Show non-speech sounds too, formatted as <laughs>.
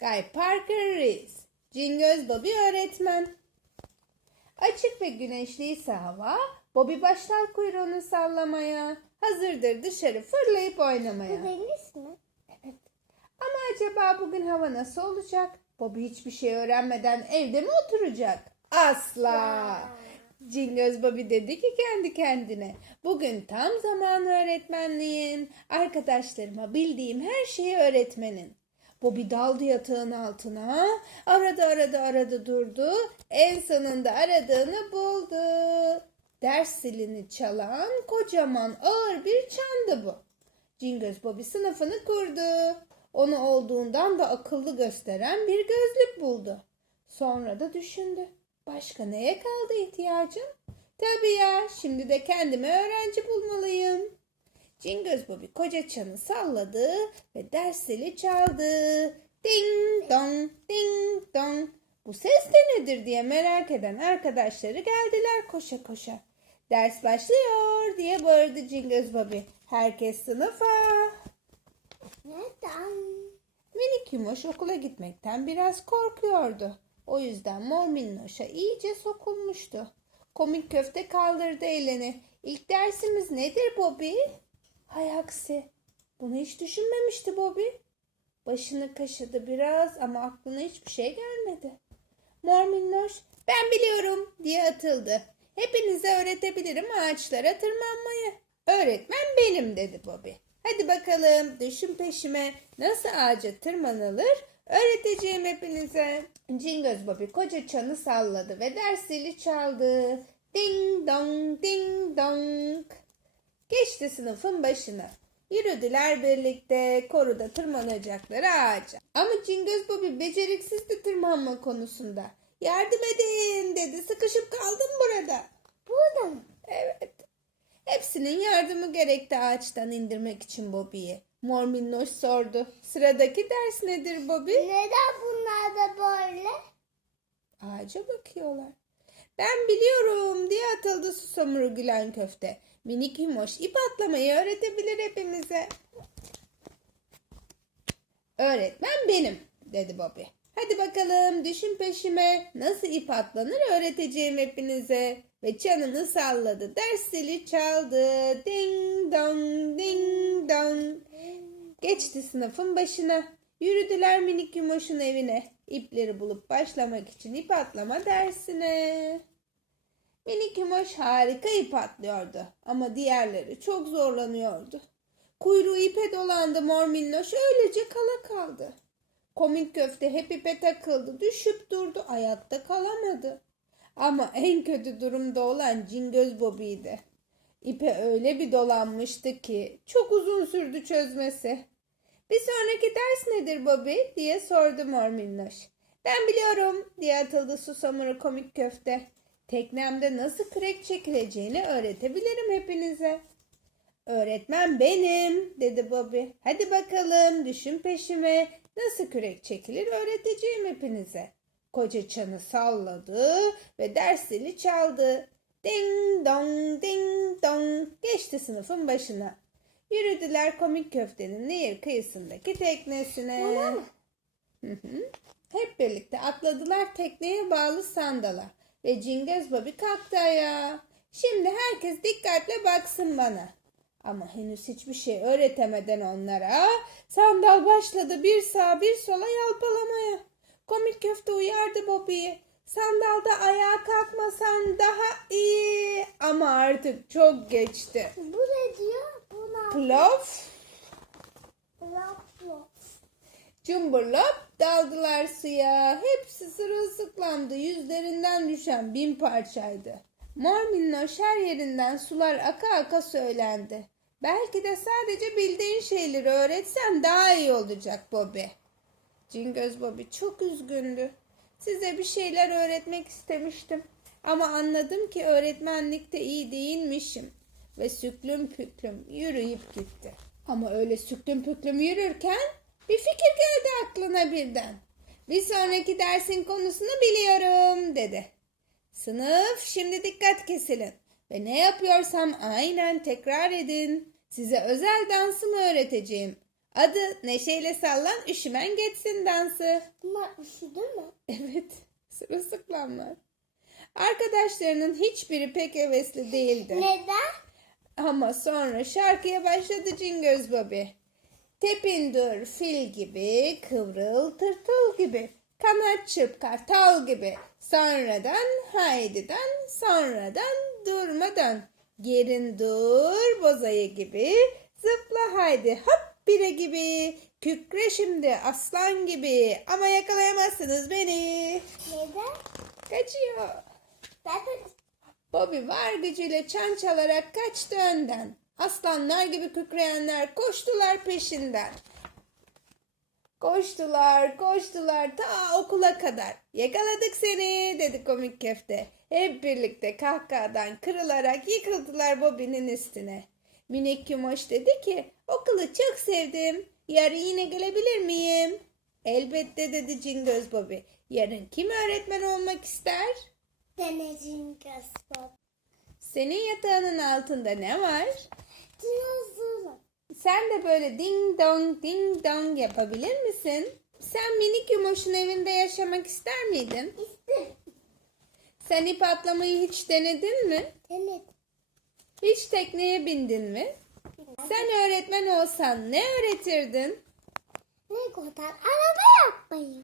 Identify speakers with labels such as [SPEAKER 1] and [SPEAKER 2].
[SPEAKER 1] Guy Parker Rees, Cingöz Bobby öğretmen. Açık ve güneşliyse hava, Bobby başlar kuyruğunu sallamaya. Hazırdır dışarı fırlayıp oynamaya.
[SPEAKER 2] Deniz mi?
[SPEAKER 1] Ama acaba bugün hava nasıl olacak? Bobby hiçbir şey öğrenmeden evde mi oturacak? Asla. Cingöz Bobby dedi ki kendi kendine. Bugün tam zamanı öğretmenliğin. Arkadaşlarıma bildiğim her şeyi öğretmenin. Bobby daldı yatağın altına. Aradı aradı aradı durdu. En sonunda aradığını buldu. Ders zilini çalan kocaman ağır bir çandı bu. Cingöz Bobby sınıfını kurdu. Onu olduğundan da akıllı gösteren bir gözlük buldu. Sonra da düşündü. Başka neye kaldı ihtiyacım? Tabii ya, şimdi de kendime öğrenci bulmalıyım. Cingöz Bobby koca çanı salladı ve ders zili çaldı. Ding dong, ding dong. Bu ses de nedir diye merak eden arkadaşları geldiler koşa koşa. Ders başlıyor diye bağırdı Cingöz Bobby. Herkes sınıfa.
[SPEAKER 2] Neden?
[SPEAKER 1] Minik Yumoş okula gitmekten biraz korkuyordu. O yüzden Mor Minnoş'a iyice sokulmuştu. Komik köfte kaldırdı elini. İlk dersimiz nedir Bobby? Hay aksi. Bunu hiç düşünmemişti Bobby. Başını kaşıdı biraz ama aklına hiçbir şey gelmedi. Mor Minnoş, ben biliyorum diye atıldı. Hepinize öğretebilirim ağaçlara tırmanmayı. Öğretmen benim dedi Bobby. Hadi bakalım düşün peşime nasıl ağaca tırmanılır öğreteceğim hepinize. Cingöz Bobby koca çanı salladı ve ders zili çaldı. Ding dong ding dong. Geçti sınıfın başına. Yürüdüler birlikte koruda tırmanacakları ağaca. Ama Cingöz Bobby beceriksizdi tırmanma konusunda. Yardım edin dedi sıkışıp kaldım burada.
[SPEAKER 2] Burada mı?
[SPEAKER 1] Evet. Hepsinin yardımı gerekti ağaçtan indirmek için Bobby'yi. Mor Minnoş sordu. Sıradaki ders nedir Bobby?
[SPEAKER 2] Neden bunlar da böyle?
[SPEAKER 1] Ağaca bakıyorlar. Ben biliyorum diye atıldı susamuru gülen köfte. Minik Yumoş ip atlamayı öğretebilir hepimize. Öğretmen benim dedi Bobby. Hadi bakalım düşün peşime. Nasıl ip atlanır öğreteceğim hepinize. Ve çanını salladı. Ders zili çaldı. Ding dong ding dong. Geçti sınıfın başına. Yürüdüler minik yumoşun evine. İpleri bulup başlamak için ip atlama dersine. Minik yumoş harika ip atlıyordu ama diğerleri çok zorlanıyordu. Kuyruğu ipe dolandı mor minnoş öylece kala kaldı. Komik köfte hep ipe takıldı, düşüp durdu, ayakta kalamadı. Ama en kötü durumda olan Cingöz Bobby'ydi. İpe öyle bir dolanmıştı ki çok uzun sürdü çözmesi. Bir sonraki ders nedir Bobby diye sordu Mor Minnoş. Ben biliyorum diye atıldı susamuru komik köfte. Teknemde nasıl kürek çekileceğini öğretebilirim hepinize. Öğretmen benim dedi Bobby. Hadi bakalım düşün peşime. Nasıl kürek çekilir öğreteceğim hepinize. Koca çanı salladı ve ders zili çaldı. Ding dong ding dong geçti sınıfın başına. Yürüdüler komik köftenin nehir kıyısındaki teknesine. Hı hı. Hep birlikte atladılar tekneye bağlı sandala. Ve Cingöz Bobby kalktı ayağa. Şimdi herkes dikkatle baksın bana. Ama henüz hiçbir şey öğretemeden onlara sandal başladı bir sağa bir sola yalpalamaya. Komik köfte uyardı Bobby'yi. Sandalda ayağa kalkmasan daha iyi. Ama artık çok geçti.
[SPEAKER 2] Bu ne diyor? Buna
[SPEAKER 1] Plof,
[SPEAKER 2] Raplo.
[SPEAKER 1] cumburlop daldılar suya. Sırılsıklamdı. Yüzlerinden düşen bin parçaydı. Mor minnoş her yerinden sular aka aka söylendi. Belki de sadece bildiğin şeyleri öğretsen daha iyi olacak Bobby. Cingöz Bobby çok üzgündü. Size bir şeyler öğretmek istemiştim. Ama anladım ki öğretmenlikte iyi değilmişim. Ve süklüm püklüm yürüyüp gitti. Ama öyle süklüm püklüm yürürken bir fikir geldi aklına birden. Bir sonraki dersin konusunu biliyorum dedi. Sınıf şimdi dikkat kesilin. Ve ne yapıyorsam aynen tekrar edin. Size özel dansımı öğreteceğim. Adı Neşeyle Sallan Üşümen Geçsin dansı.
[SPEAKER 2] Bunlar üşüdü mü?
[SPEAKER 1] Evet, <laughs> sırılsıklamlar. Arkadaşlarının hiçbiri pek hevesli değildi.
[SPEAKER 2] Neden?
[SPEAKER 1] Ama sonra şarkıya başladı Cingöz Bobby. Tepindir fil gibi, kıvrıl tırtıl gibi, kanat çırp kartal gibi. Sonradan haydiden, sonradan durmadan. Gerin dur bozayı gibi, zıpla haydi hop bire gibi. Kükre şimdi aslan gibi ama yakalayamazsınız beni.
[SPEAKER 2] Neden?
[SPEAKER 1] Kaçıyor.
[SPEAKER 2] Zaten
[SPEAKER 1] Bobby var gücüyle çan çalarak kaçtı önden. Aslanlar gibi kükreyenler koştular peşinden. Koştular, koştular ta okula kadar. Yakaladık seni dedi komik köfte. Hep birlikte kahkahadan kırılarak yıkıldılar Bobby'nin üstüne. Minik Yumoş dedi ki okulu çok sevdim. Yarın yine gelebilir miyim? Elbette dedi Cingöz Bobby. Yarın kim öğretmen olmak ister?
[SPEAKER 2] deneyeceğim gasp.
[SPEAKER 1] Senin yatağının altında ne var?
[SPEAKER 2] Dinozor.
[SPEAKER 1] Sen de böyle ding dong ding dong yapabilir misin? Sen minik yumoşun evinde yaşamak ister miydin?
[SPEAKER 2] İsterim.
[SPEAKER 1] Sen ip atlamayı hiç denedin mi?
[SPEAKER 2] Denedim.
[SPEAKER 1] Hiç tekneye bindin mi? Sen öğretmen olsan ne öğretirdin?
[SPEAKER 2] Lego'dan araba yapmayı.